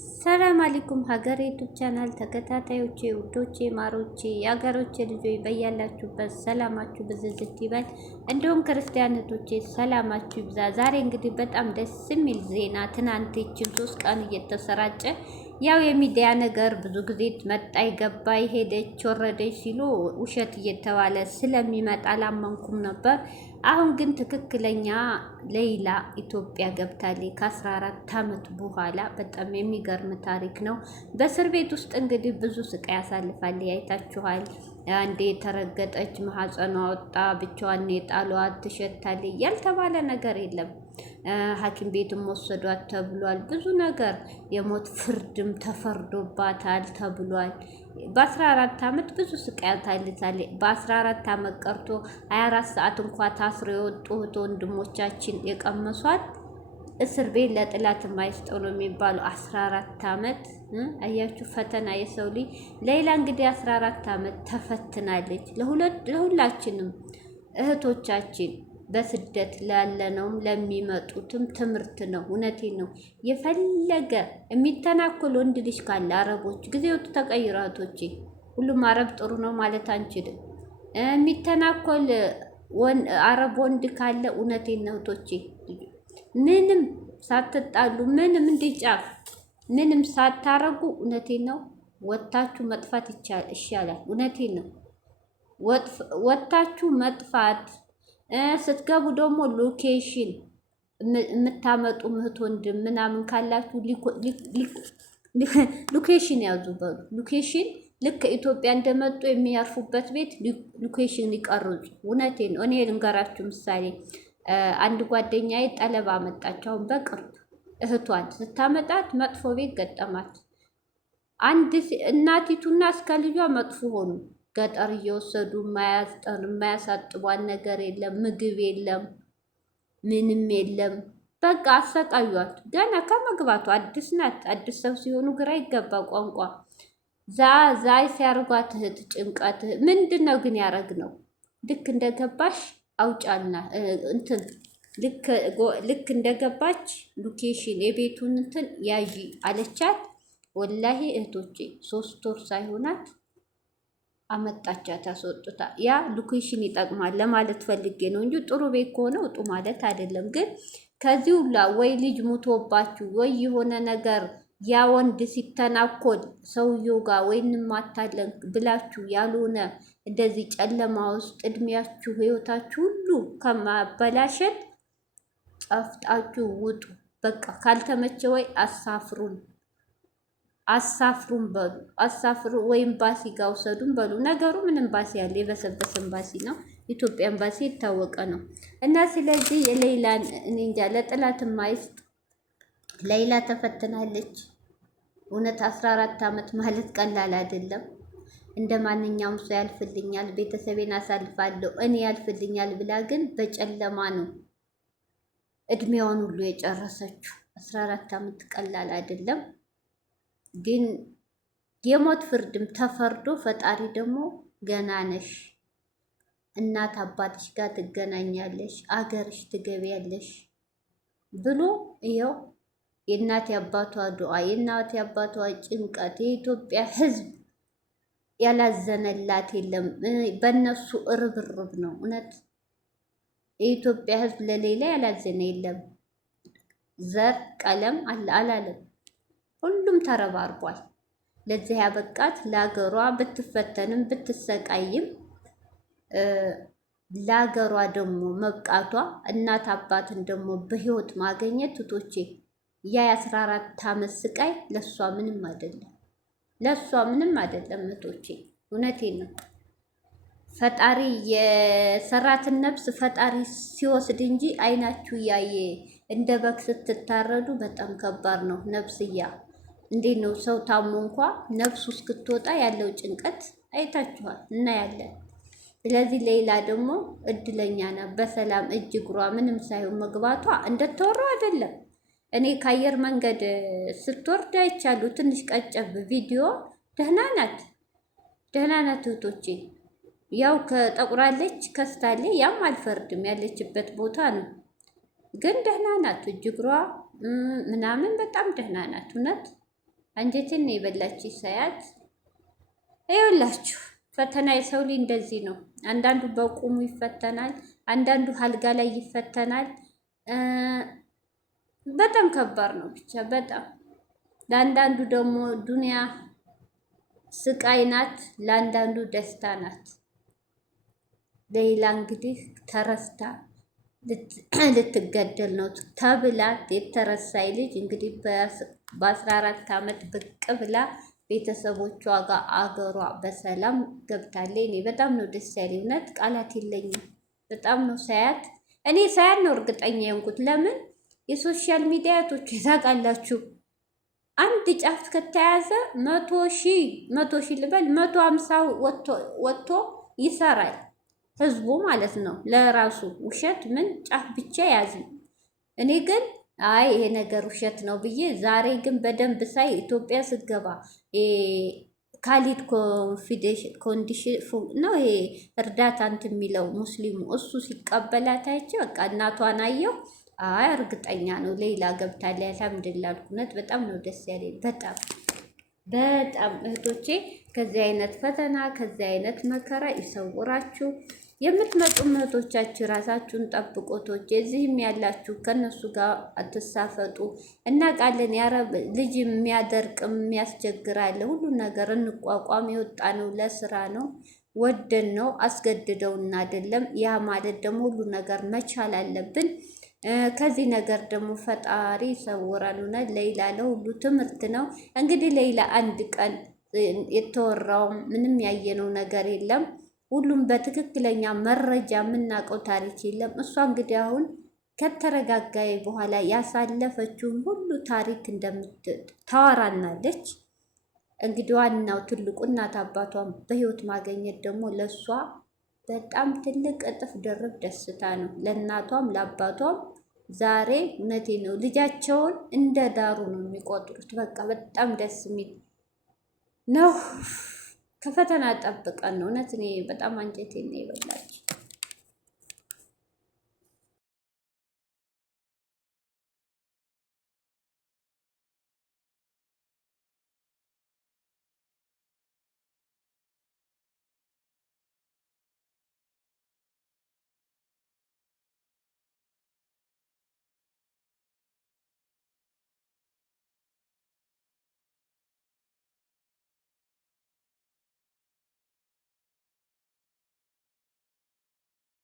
ሰላም አለይኩም ሀገር ዩቱብ ቻናል ተከታታዮቼ ውዶቼ ማሮቼ የሀገሮቼ ልጆች በያላችሁበት ሰላማችሁ ብዝዝት ይበል። እንዲሁም ክርስቲያን እህቶቼ ሰላማችሁ ይብዛ። ዛሬ እንግዲህ በጣም ደስ የሚል ዜና ትናንት ይችን 3 ቀን እየተሰራጨ ያው የሚዲያ ነገር ብዙ ጊዜ መጣይ ገባይ ሄደች ወረደች ሲሉ ውሸት እየተባለ ስለሚመጣ አላመንኩም ነበር። አሁን ግን ትክክለኛ ሌይላ ኢትዮጵያ ገብታለች ከ14 ዓመት በኋላ። በጣም የሚገርም ታሪክ ነው። በእስር ቤት ውስጥ እንግዲህ ብዙ ስቃይ ያሳልፋለች፣ አይታችኋል። አንዴ የተረገጠች ማህፀኗ ወጣ፣ ብቻዋን የጣሏት ትሸታለች። ያልተባለ ነገር የለም። ሐኪም ቤትም ወሰዷት ተብሏል። ብዙ ነገር የሞት ፍርድም ተፈርዶባታል ተብሏል። በ14 ዓመት ብዙ ስቃይ ታልታለች። በ14 ዓመት ቀርቶ 24 ሰዓት እንኳ ታስሮ የወጡ ወንድሞቻችን የቀመሷት እስር ቤት ለጥላት የማይስጠው ነው የሚባሉ 14 ዓመት አያችሁ፣ ፈተና የሰው ልጅ ሌላ እንግዲህ 14 ዓመት ተፈትናለች። ለሁላችንም እህቶቻችን በስደት ላለነውም ለሚመጡትም ትምህርት ነው። እውነቴን ነው። የፈለገ የሚተናኮል ወንድ ልጅ ካለ አረቦች ጊዜው ተቀይሮ እህቶቼ፣ ሁሉም አረብ ጥሩ ነው ማለት አንችልም። የሚተናኮል አረብ ወንድ ካለ እውነቴን ነው እህቶቼ፣ ምንም ሳትጣሉ ምንም እንዲጫፍ ምንም ሳታረጉ እውነቴን ነው ወታችሁ መጥፋት ይሻላል። እውነቴን ነው ወታችሁ መጥፋት። ስትገቡ ደግሞ ሎኬሽን የምታመጡ እህት ወንድም ምናምን ካላችሁ ሎኬሽን ያዙ በሉ። ሎኬሽን ልክ ኢትዮጵያ እንደመጡ የሚያርፉበት ቤት ሎኬሽን ይቀርጹ። እውነቴን ነው። እኔ ልንገራችሁ ምሳሌ፣ አንድ ጓደኛዬ ጠለባ መጣች። አሁን በቅርብ እህቷን ስታመጣት መጥፎ ቤት ገጠማት። አንድ እናቲቱና እስከ ልጇ መጥፎ ሆኑ። ገጠር እየወሰዱ የማያሳጥቧን ነገር የለም፣ ምግብ የለም፣ ምንም የለም። በቃ አሰቃዩት። ገና ከመግባቱ አዲስ ናት። አዲስ ሰው ሲሆኑ ግራ ይገባ ቋንቋ ዛይ ሲያርጓት እህት ጭንቀት ምንድን ነው ግን ያረግ ነው። ልክ እንደገባሽ አውጫና እንትን ልክ እንደገባች ሎኬሽን የቤቱን እንትን ያዢ አለቻት። ወላሂ እህቶቼ 3 ወር ሳይሆናት አመጣቻት አስወጥታ። ያ ሎኬሽን ይጠቅማል ለማለት ፈልጌ ነው እንጂ ጥሩ ቤት ከሆነ ውጡ ማለት አይደለም። ግን ከዚህ ሁላ ወይ ልጅ ሙቶባችሁ ወይ የሆነ ነገር ያ ወንድ ሲተናኮል ሰውየው ጋር ወይ እንማታለን ብላችሁ ያልሆነ እንደዚህ ጨለማ ውስጥ እድሜያችሁ ህይወታችሁ ሁሉ ከማበላሸት ጠፍጣችሁ ውጡ። በቃ ካልተመቸ ወይ አሳፍሩን በሉ። አሳፍሩ ወይ ኤምባሲ ጋር ውሰዱን በሉ። ነገሩ ምን ኤምባሲ ያለ የበሰበሰ ኤምባሲ ነው። ኢትዮጵያ ኤምባሲ የታወቀ ነው። እና ስለዚህ የሌላን እኔ እንጃ ለጥላት ማይስጥ ሌላ ተፈትናለች። እውነት 14 ዓመት ማለት ቀላል አይደለም። እንደ ማንኛውም ሰው ያልፍልኛል፣ ቤተሰቤን አሳልፋለሁ፣ እኔ ያልፍልኛል ብላ ግን በጨለማ ነው እድሜዋን ሁሉ የጨረሰችው። 14 ዓመት ቀላል አይደለም። ግን የሞት ፍርድም ተፈርዶ ፈጣሪ ደግሞ ገና ነሽ፣ እናት አባትሽ ጋር ትገናኛለሽ፣ አገርሽ ትገቢያለሽ ብሎ ይኸው የእናት አባቷ ዱዓ፣ የእናት አባቷ ጭንቀት፣ የኢትዮጵያ ሕዝብ ያላዘነላት የለም። በእነሱ እርብርብ ነው። እውነት የኢትዮጵያ ሕዝብ ለሌላ ያላዘነ የለም። ዘር ቀለም አላለም። ሁሉም ተረባርቧል። ለዚህ ያበቃት ለሀገሯ ብትፈተንም ብትሰቃይም ለሀገሯ ደግሞ መብቃቷ እናት አባትን ደግሞ በህይወት ማገኘት እህቶቼ ያ 14 ዓመት ስቃይ ለሷ ምንም አይደለም። ለሷ ምንም አይደለም እህቶቼ፣ እውነቴን ነው። ፈጣሪ የሰራትን ነፍስ ፈጣሪ ሲወስድ እንጂ አይናችሁ ያየ እንደ በግ ስትታረዱ በጣም ከባድ ነው። ነፍስያ እንዴት ነው ሰው ታሞ እንኳ ነፍሱ እስክትወጣ ያለው ጭንቀት አይታችኋል፣ እናያለን። ስለዚህ ሌላ ደግሞ እድለኛ ናት። በሰላም እጅ እግሯ ምንም ሳይሆን መግባቷ እንደተወራው አይደለም። እኔ ከአየር መንገድ ስትወርድ አይቻሉ። ትንሽ ቀጨብ ቪዲዮ። ደህና ናት፣ ደህና ናት እህቶቼ። ያው ከጠቁራለች ከስታለች፣ ያም አልፈርድም፣ ያለችበት ቦታ ነው። ግን ደህና ናት። እጅ እግሯ ምናምን በጣም ደህና ናት እውነት። አንጀቴን ነው የበላች ሳያት። ይኸውላችሁ ፈተና የሰው ልጅ እንደዚህ ነው። አንዳንዱ በቁሙ ይፈተናል፣ አንዳንዱ አልጋ ላይ ይፈተናል። በጣም ከባድ ነው ብቻ በጣም ለአንዳንዱ ደግሞ ዱንያ ስቃይ ናት፣ ለአንዳንዱ ደስታ ናት። ሌላ እንግዲህ ተረስታ ልትገደል ነው ተብላ የተረሳይ ልጅ እንግዲህ በ14 ዓመት ብቅ ብላ ቤተሰቦቿ ጋር አገሯ በሰላም ገብታለች። እኔ በጣም ነው ደስ ያለኝ። እውነት ቃላት የለኝም። በጣም ነው ሳያት እኔ ሳያት ነው እርግጠኛ የሆንኩት። ለምን የሶሻል ሚዲያቶች ታውቃላችሁ፣ አንድ ጫፍ ከተያዘ 100 ሺህ ልበል 150 ወጥቶ ይሰራል ህዝቡ ማለት ነው ለራሱ። ውሸት ምን ጫፍ ብቻ ያዝ። እኔ ግን አይ ይሄ ነገር ውሸት ነው ብዬ ዛሬ ግን በደንብ ሳይ ኢትዮጵያ ስገባ ካሊድ ኮንዲሽን ነው ይሄ እርዳታ እንትን የሚለው ሙስሊሙ እሱ ሲቀበላት አይቼ በቃ እናቷን አየሁ። አይ እርግጠኛ ነው ሌላ ገብታለች። አልሐምዱሊላህ እውነት በጣም ነው ደስ ያለኝ። በጣም በጣም እህቶቼ ከዚህ አይነት ፈተና ከዚህ አይነት መከራ ይሰውራችሁ። የምትመጡ እህቶቻችሁ ራሳችሁን ጠብቆቶች፣ እዚህም ያላችሁ ከነሱ ጋር አትሳፈጡ። እናውቃለን ያረብ ልጅ የሚያደርቅም የሚያስቸግራል። ሁሉ ነገር እንቋቋም። የወጣ ነው ለስራ ነው፣ ወደን ነው፣ አስገድደውና አይደለም። ያ ማለት ደግሞ ሁሉ ነገር መቻል አለብን። ከዚህ ነገር ደግሞ ፈጣሪ ይሰውራል። እውነት ሌላ ለሁሉ ትምህርት ነው። እንግዲህ ሌላ አንድ ቀን የተወራው ምንም ያየነው ነገር የለም። ሁሉም በትክክለኛ መረጃ የምናውቀው ታሪክ የለም። እሷ እንግዲህ አሁን ከተረጋጋይ በኋላ ያሳለፈችውን ሁሉ ታሪክ ታወራናለች። እንግዲህ ዋናው ትልቁ እናት አባቷን በህይወት ማገኘት ደግሞ ለእሷ በጣም ትልቅ እጥፍ ድርብ ደስታ ነው። ለእናቷም ለአባቷም ዛሬ እውነቴ ነው ልጃቸውን እንደ ዳሩ ነው የሚቆጥሩት። በቃ በጣም ደስ የሚል ነው። ከፈተና ጠብቀን ነው። እውነት እኔ በጣም አንጀቴን ነው የበላች።